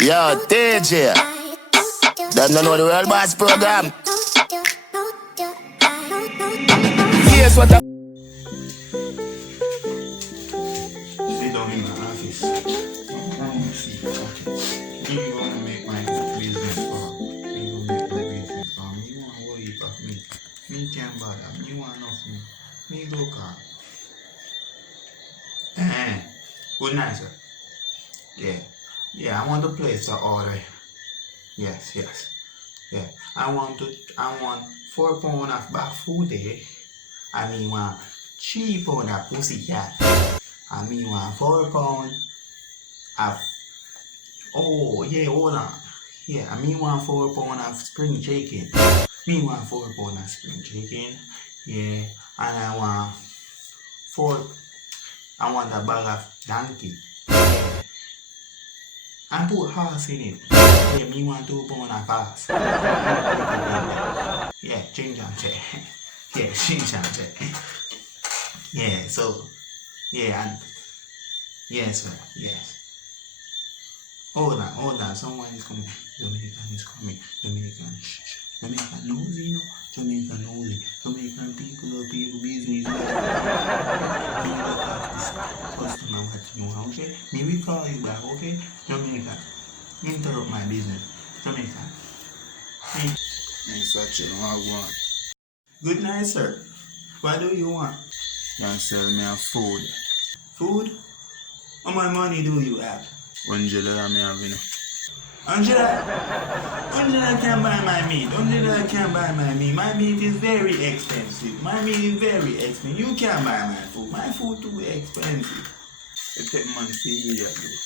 Yo, TJ. Don't know the World Boss program. Here's what I sit down in my office. I'm going to see. Me going to make my business for. Me going to make my business for. Me want to worry about me. Me can't bother. Me want nothing. Me go car. Good night, sir. Yeah, I want the place to order. Yes. Yeah. I want 4 pound of back food there. I mean want 3 pound of pussycat. I mean want 4 pound of hold on. Yeah, I mean want 4 pound of spring chicken. Me want 4 pound of spring chicken. Yeah. And I want a bag of donkey. And put horse in it. Yeah, me want 2 pound of horse. Yeah, change and check. Yeah, change and check. Yeah, so, yeah, and, yes, sir, yes. Hold on, someone is coming. Jamaican is coming. Jamaican, shh. Jamaican nosy, you know? Jamaican nosy. Jamaican people business. Me look at this customer what you know, okay? Me will call you back, okay? Jamaican, interrupt my business. Jamaican. Such a long one. Good night, sir. What do you want? You can sell me a food. Food? How much money do you have? $100 me have, you know. Angela can't buy my meat. Angela can't buy my meat. My meat is very expensive. You can't buy my food. My food too expensive. You take man for idiot, though.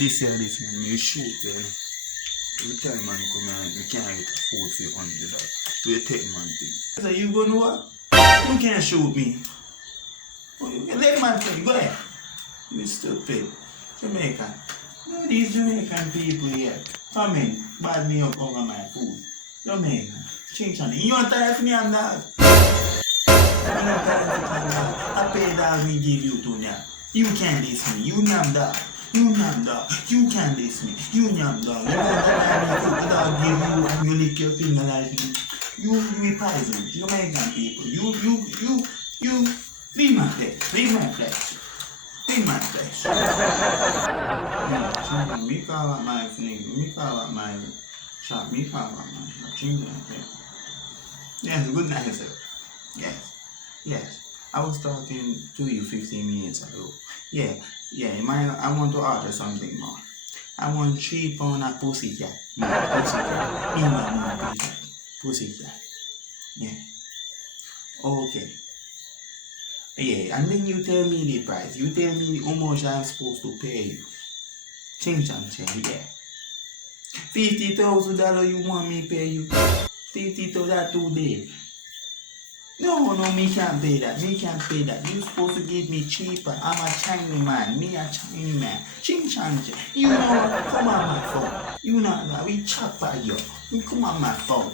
This man, you shoot, you know. Every time man come here, you can't get a food for $100. You take man things. So you gonna what? You can't shoot me. Let man play. Go ahead. You stupid. Jamaican. No, these Jamaican people here. Come in. Bad me up over my food. Jamaican. Change on it. You want to tell me I'm dog? I pay dog me give you to now. You can't diss me. You nyam dog. You can't diss me. You nyam dog. You want to buy me food. The dog give you and you lick your finger like me. You poison. Jamaican people. You leave my place. Leave my place. Me call out my thing. Me call out my shop. Change that thing. Yes, good night, sir. Yes. I was talking to you 15 minutes ago. Yeah. I want to order something more. I want 3 pound of pussycat. Pussycat. Me want more pussycat. Yeah. Okay. Yeah, and then you tell me the price. You tell me how much I'm supposed to pay you. Change, yeah. $50,000 you want me pay you? $50,000 today. No, me can't pay that. You supposed to give me cheaper. I'm a Chinese man. Me a Chinese man. Ching. You know what? Come on my phone. You know that we chop by you. Come on my phone.